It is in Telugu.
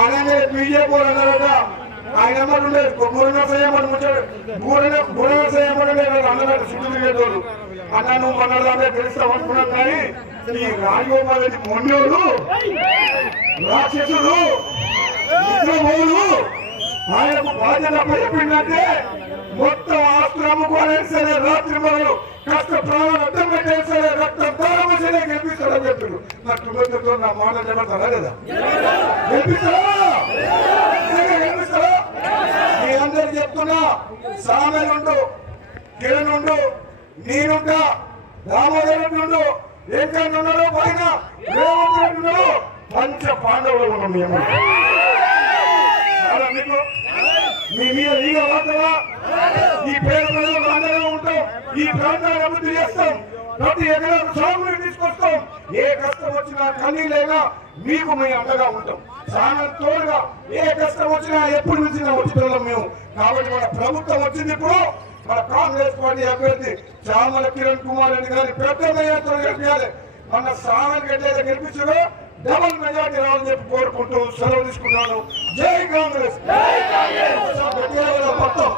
అలాగే బీజేపీ వాళ్ళు అన్నారట. ఆయన ఎమ్మటి ఉండేది చేయమని ముంచాడు గురున గురున చేయమని అన్నమాట చుట్టూ తిరిగేటోళ్ళు అన్న నువ్వు మొన్నదాన్ని తెలుస్తావు అనుకున్నాను కానీ ఈ రాజగోపాల్ రెడ్డి మొండోడు రాక్షసుడు నిద్రమోడు ఆయనకు బాధ్యత చెప్పిందంటే మొత్తం ఆస్తులు అమ్ముకోవాలని రాత్రి మొదలు. కష్ట ప్రాణాలు చెప్పిండు నా కుటుంబంతో నా మాట చెప్పడతారా లేదా? గెలిపిస్తారా నిజంగా గెలిపిస్తారా మీ అందరికి చెప్తున్నా సామెలుండు కిరణ్ ఉండు నేనుంటా దామోదరుడు ఉండు ఏంటంటే ఉన్నాడో పైన ఉన్నాడో పంచ పాండవులు ఉన్నాం మేము మీకు? మీ మీద ఈగ వార్తగా ఈ పేద ప్రజలకు అండగా ఉంటాం ఈ ప్రాంతాన్ని అభివృద్ధి చేస్తాం. ప్రతి ఎకరాకు సాగునీరు తీసుకొస్తాం. ఏ కష్టం వచ్చినా కన్నీళ్ళైనా మీకు మేము అండగా ఉంటాం. చాలా తోడుగా ఏ కష్టం వచ్చినా ఎప్పుడు వచ్చినా వచ్చిన మేము. కాబట్టి మన ప్రభుత్వం వచ్చింది ఇప్పుడు. మన కాంగ్రెస్ పార్టీ అభ్యర్థి చామల కిరణ్ కుమార్ రెడ్డి గారిని పెద్ద మెజార్టీతో గెలిపించాలి. మన సామెల్ గడ్డ గెలిపించారు. డబల్ మెజార్టీ రావాలని చెప్పి కోరుకుంటూ సెలవు తీసుకుంటాను జై కాంగ్రెస్. మొత్తం